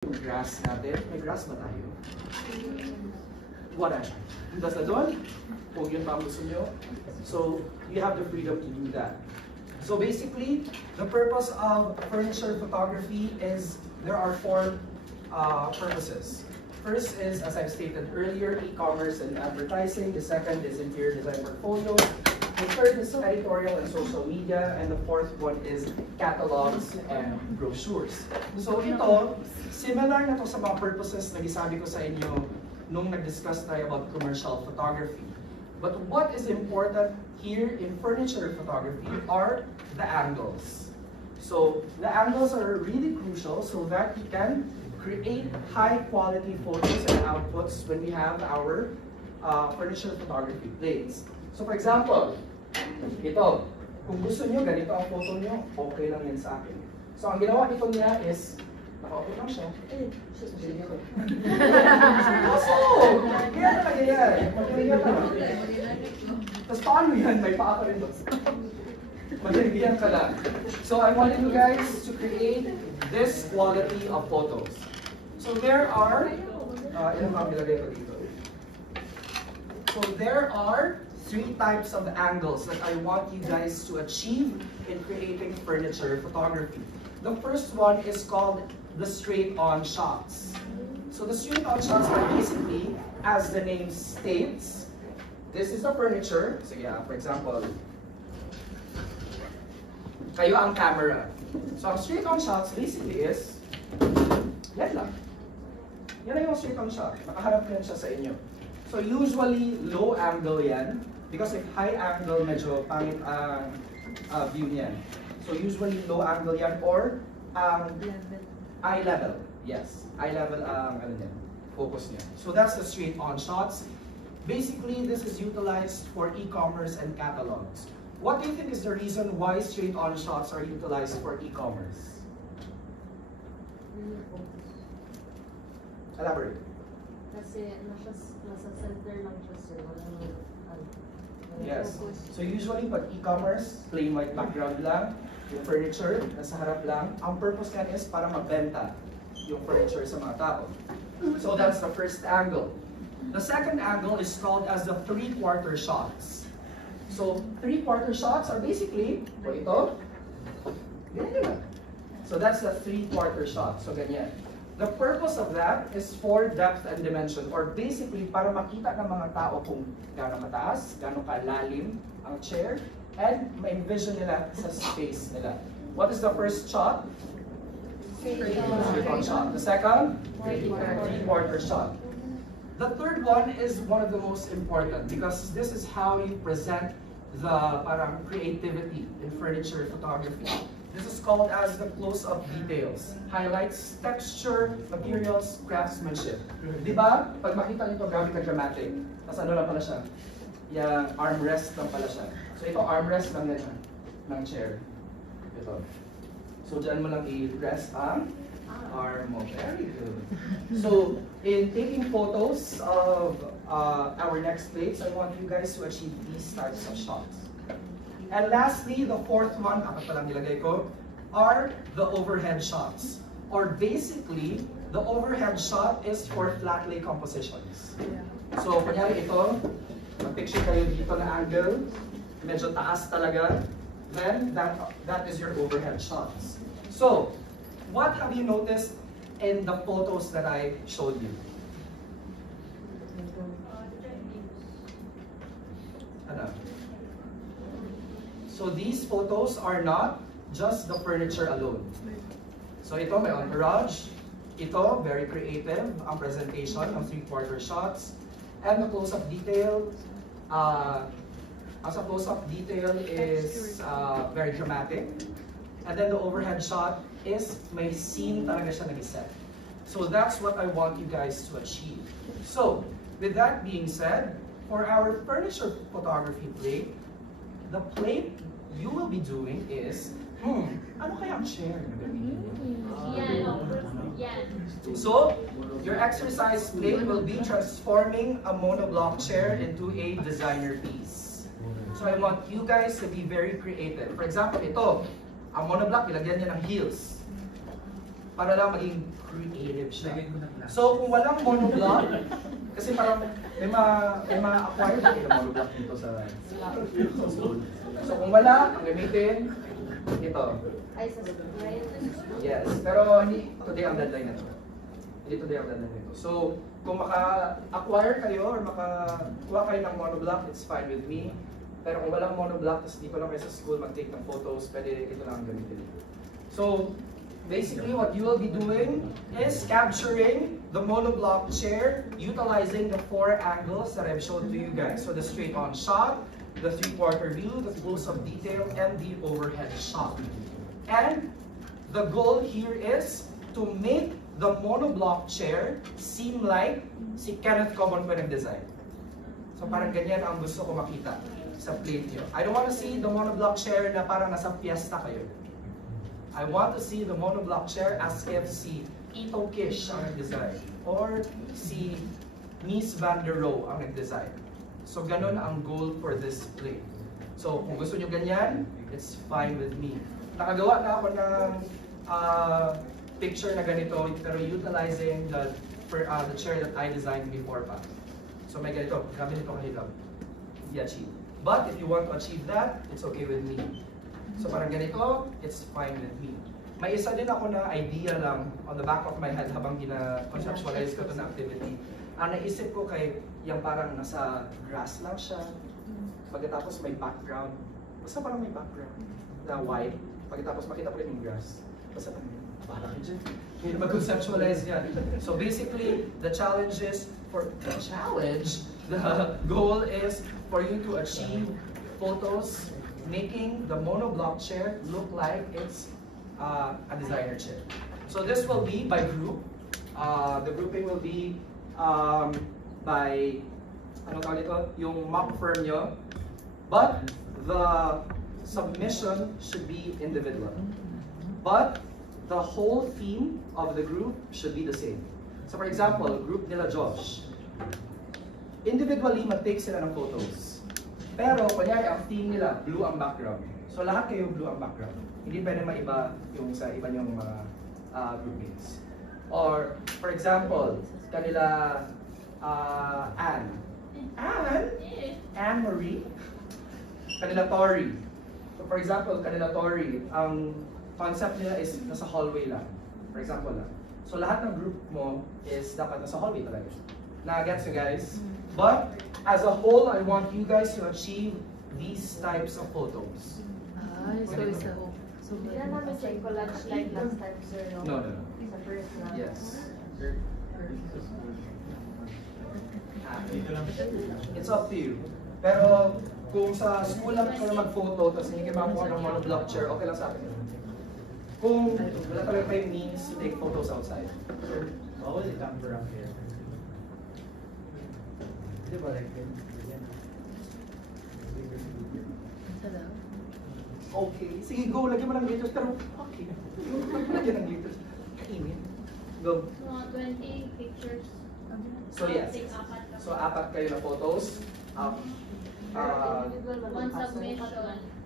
Grass natin. May grass ba tayo? Wala. Basta doon, kung yun pa ang gusto nyo. So, you have the freedom to do that. So basically, the purpose of furniture photography is, there are four purposes. First is, as I've stated earlier, e-commerce and advertising. The second is interior design portfolio. The third is editorial and social media. And the fourth one is catalogs and brochures. So ito, similar na to sa mga purposes na gisabi ko sa inyo nung nag-discuss tayo about commercial photography. But what is important here in furniture photography are the angles. So the angles are really crucial so that we can create high-quality photos and outputs when we have our furniture photography plates. So for example, ito, kung gusto nyo, ganito ang photo nyo, okay lang yan sa akin. So ang ginawa nito niya is, naka-open lang siya. Kaso! Kaya talaga yan. Magalingan ka lang. Tapos paano yan? May paa ka rin doon. Magalingan ka lang. So I want you guys to create this quality of photos. So there are, ilang mga nilagay ko dito. So there are three types of angles that I want you guys to achieve in creating furniture photography. The first one is called the straight-on shots. So the straight-on shots are basically, as the name states, this is the furniture. So yeah, for example, kayo ang camera. So ang straight-on shots basically is, yan lang. Yan na yung straight-on shot. Nakaharap yan siya sa inyo. So usually, low angle yan. Because if high angle, medyo pangit ang view niyan. So usually, low angle yan or eye level. Yes, eye level ang focus niya. So that's the straight-on shots. Basically, this is utilized for e-commerce and catalogs. What do you think is the reason why straight-on shots are utilized for e-commerce? Elaborate. Kasi nasa center lang siya sir. Yes. So usually, pag e-commerce, plain white background lang, yung furniture, nasa harap lang. Ang purpose niyan is para mabenta yung furniture sa mga tao. So that's the first angle. The second angle is called as the three-quarter shots. So three-quarter shots are basically, o ito, ganyan lang. So that's the three-quarter shot. So ganyan. The purpose of that is for depth and dimension, or basically para makita ng mga tao kung gaano mataas, gaano kalalim ang chair, and ma-envision nila sa space nila. What is the first shot? Straight-on shot. The second? Three-quarter shot. The third one is one of the most important because this is how you present the parang creativity in furniture photography. This is called as the close-up details. Highlights, texture, materials, craftsmanship. Diba? Pag makita nito, grabe ka dramatic. Tapos ano lang pala siya? Yung armrest lang pala siya. So ito, armrest lang ganyan ng chair. Ito. So dyan mo lang i-rest ang arm mo. Very good. So, in taking photos of our next plates, I want you guys to achieve these types of shots. And lastly, the fourth one, apat pa lang nilagay ko, are the overhead shots. Or basically, the overhead shot is for flat lay compositions. So, kunyari ito, mag-picture kayo dito na angle, medyo taas talaga, then that is your overhead shots. So, what have you noticed in the photos that I showed you? Ano? So these photos are not just the furniture alone. So ito may entourage. Ito, very creative ang presentation ng three-quarter shots. And the close-up detail, as a close-up detail is very dramatic. And then the overhead shot is may scene talaga siya nag-set. So that's what I want you guys to achieve. So, with that being said, for our furniture photography plate, the plate you will be doing is, ano kaya ang chair na gamitin? So, your exercise plate will be transforming a monoblock chair into a designer piece. So I want you guys to be very creative. For example, ito, ang monoblock, ilagyan niya ng heels. para lang maging creative siya. So kung walang monoblock, kasi parang may ma-acquire na kayo ng monoblock dito sa school. So kung wala, ang gamitin, ito. Ay, sa screen. Yes, pero hindi today ang deadline na to. Hindi today ang deadline nito. So kung maka-acquire kayo or makakuha kayo ng monoblock, it's fine with me. Pero kung walang monoblock, tapos di ko lang kayo sa school mag-take ng photos, pwede ito lang ang gamitin. So basically, what you will be doing is capturing the monoblock chair, utilizing the 4 angles that I've showed to you guys. So the straight-on shot, the 3/4 view, the close-up detail, and the overhead shot. And the goal here is to make the monoblock chair seem like si Kenneth Common po nag-design. So parang ganyan ang gusto ko makita sa plate nyo. I don't want to see the monoblock chair na parang nasa fiesta kayo. I want to see the monoblock chair as if si Ito Kish ang nag-design or si Miss Van der Rohe ang nag-design. So ganun ang goal for this plate. So kung gusto nyo ganyan, it's fine with me. Nakagawa na ako ng picture na ganito pero utilizing the chair that I designed before pa. So may ganito, kami nito kahilap. I-achieve. But if you want to achieve that, it's okay with me. So parang ganito, it's fine with me. May isa din ako na idea lang on the back of my head habang gina-conceptualize ko ito na activity. Ang naisip ko kay yung parang nasa grass lang siya, pagkatapos may background. Basta parang may background na white, pagkatapos makita ko rin yung grass. Basta parang dyan. Hindi mag-conceptualize yan. So basically, the goal is for you to achieve photos making the monoblock chair look like it's a designer chair. So this will be by group. The grouping will be by, ano tawag ito? Yung mock firm nyo. But the submission should be individual. But the whole theme of the group should be the same. So for example, group nila Josh. Individually, mag-take sila ng photos. Pero, kunyari, ang theme nila, blue ang background. So, lahat kayo blue ang background. Hindi pwede maiba yung sa iba niyong mga groupings. Or, for example, kanila Anne. Anne Marie. Kanila Tori. So, for example, kanila Tori, ang concept nila is nasa hallway lang. For example lang. So, lahat ng group mo is dapat nasa hallway talaga. Na-gets you guys? But, as a whole, I want you guys to achieve these types of photos. So, hindi na namin sa collage like last time, sir, no? No. Sa first na. Yes. It's up to you. Pero, kung sa school lang kayo mag-photo, tapos hindi kayo makakuha ng monoblock chair, okay lang sa akin. Kung wala talaga kayong means to take photos outside. How will it come from here? Diba like Okay, sige go, lagyan mo ng glitters, pero okay. Lagyan ng glitters. Kainin. Go. Mga 20 pictures. So yes. So 4 kayo na photos. One submission.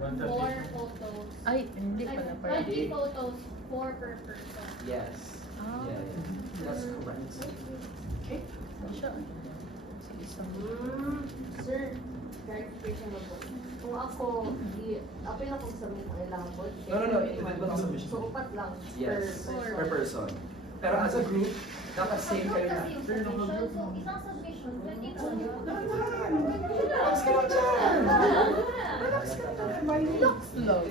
4 photos. Ay, hindi pala. 20 photos, 4 per person. Yes. Ah. Yeah. That's correct. Okay. Sir, clarification lang po. Kung ako yung submit ang ilang po. No. Individual ang submission. So, 4 lang Yes. per Per person. Pero as a group, dapat same kayo na. Kasi yung submission, so isang submission, 20 photos. Relax ka lang dyan. Relax ka lang. Slow.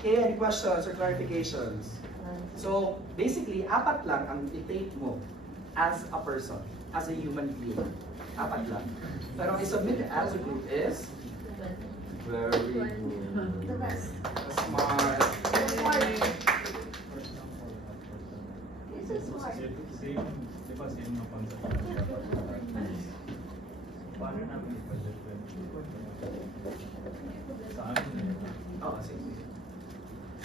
Okay, any questions or clarifications? So, basically, 4 lang ang i-take mo as a person, as a human being. 4 lang. Pero ang i-submit as a group is very good. The best. Smart. This is smart. Same, di ba same na concept? Paano namin i-budget yun? Sa amin Oo, sige.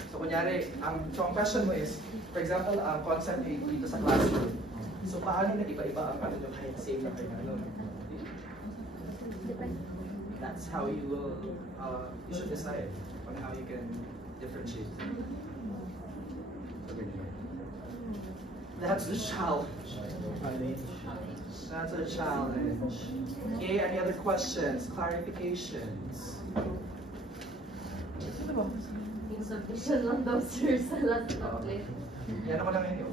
So, kunyari, ang question mo is, for example, ang concept dito sa classroom. So, paano na iba-iba ang ano nyo kahit same na kayo? Ano? That's how you will, you should decide on how you can differentiate. So That's the challenge. That's a challenge. Okay, any other questions, clarifications? Insufficient lang daw, sir, sa last na plate. Yan ako lang yun.